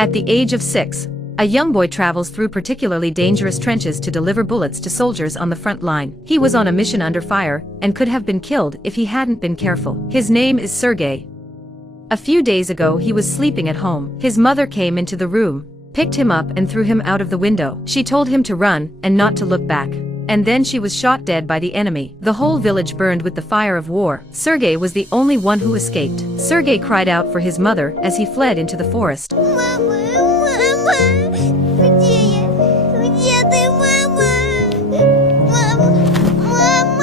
At the age of 6, a young boy travels through particularly dangerous trenches to deliver bullets to soldiers on the front line. He was on a mission under fire and could have been killed if he hadn't been careful. His name is Sergey. A few days ago he was sleeping at home. His mother came into the room, picked him up and threw him out of the window. She told him to run and not to look back. And then she was shot dead by the enemy. The whole village burned with the fire of war. Sergey was the only one who escaped. Sergey cried out for his mother as he fled into the forest. Мама, мама, где я? Где ты, мама? Мама.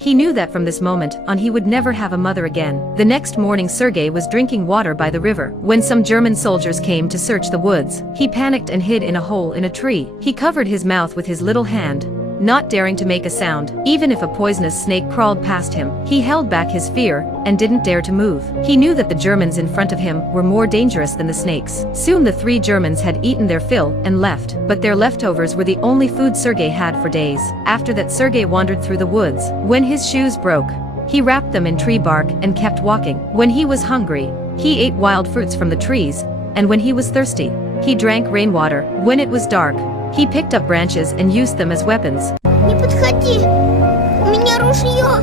He knew that from this moment on he would never have a mother again. The next morning Sergey was drinking water by the river when some German soldiers came to search the woods. He panicked and hid in a hole in a tree. He covered his mouth with his little hand, not daring to make a sound. Even if a poisonous snake crawled past him, he held back his fear and didn't dare to move. He knew that the Germans in front of him were more dangerous than the snakes. Soon the 3 Germans had eaten their fill and left, but their leftovers were the only food Sergey had for days. After that Sergey wandered through the woods. When his shoes broke, he wrapped them in tree bark and kept walking. When he was hungry, he ate wild fruits from the trees, and when he was thirsty, he drank rainwater. When it was dark, he picked up branches and used them as weapons. Не подходи, у меня ружье.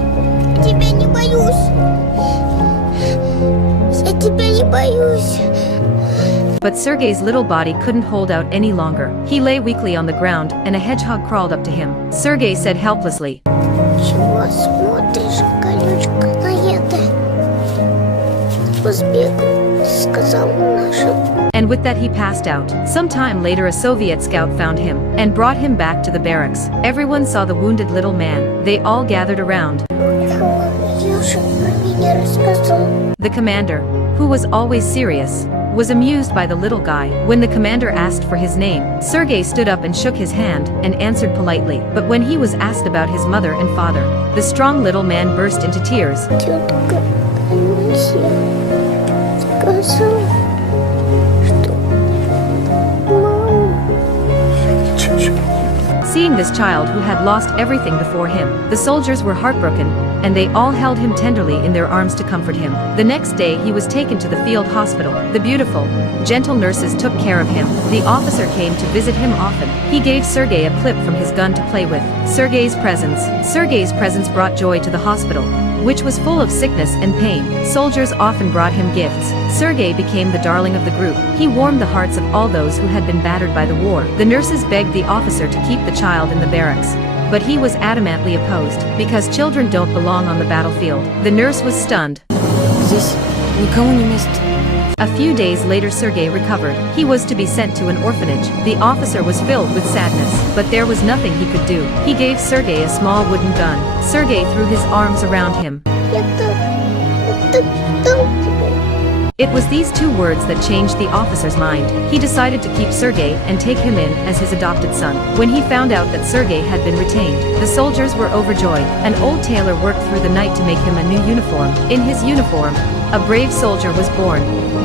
Тебя не боюсь. Я тебя не боюсь. But Sergey's little body couldn't hold out any longer. He lay weakly on the ground and a hedgehog crawled up to him. Sergey said helplessly, Чего смотришь, колючка наедая? Сбегай, сказал наша. and with that he passed out. Some time later a Soviet scout found him and brought him back to the barracks. Everyone saw the wounded little man. They all gathered around. The commander, who was always serious, was amused by the little guy. When the commander asked for his name, Sergey stood up and shook his hand and answered politely. But when he was asked about his mother and father, the strong little man burst into tears. Тетка Анисия сказала, что мама чужая. Seeing this child who had lost everything before him, the soldiers were heartbroken, and they all held him tenderly in their arms to comfort him. The next day he was taken to the field hospital. The beautiful, gentle nurses took care of him. The officer came to visit him often. He gave Sergey a clip from his gun to play with. Sergey's presence brought joy to the hospital, which was full of sickness and pain. Soldiers often brought him gifts. Sergey became the darling of the group. He warmed the hearts of all those who had been battered by the war. The nurses begged the officer to keep the child in the barracks, but he was adamantly opposed, because children don't belong on the battlefield. The nurse was stunned. Здесь никому не место. A few days later Sergey recovered. He was to be sent to an orphanage. The officer was filled with sadness, but there was nothing he could do. He gave Sergey a small wooden gun. Sergey threw his arms around him. It was these 2 words that changed the officer's mind. He decided to keep Sergey and take him in as his adopted son. When he found out that Sergey had been retained, the soldiers were overjoyed. An old tailor worked through the night to make him a new uniform. In his uniform, a brave soldier was born.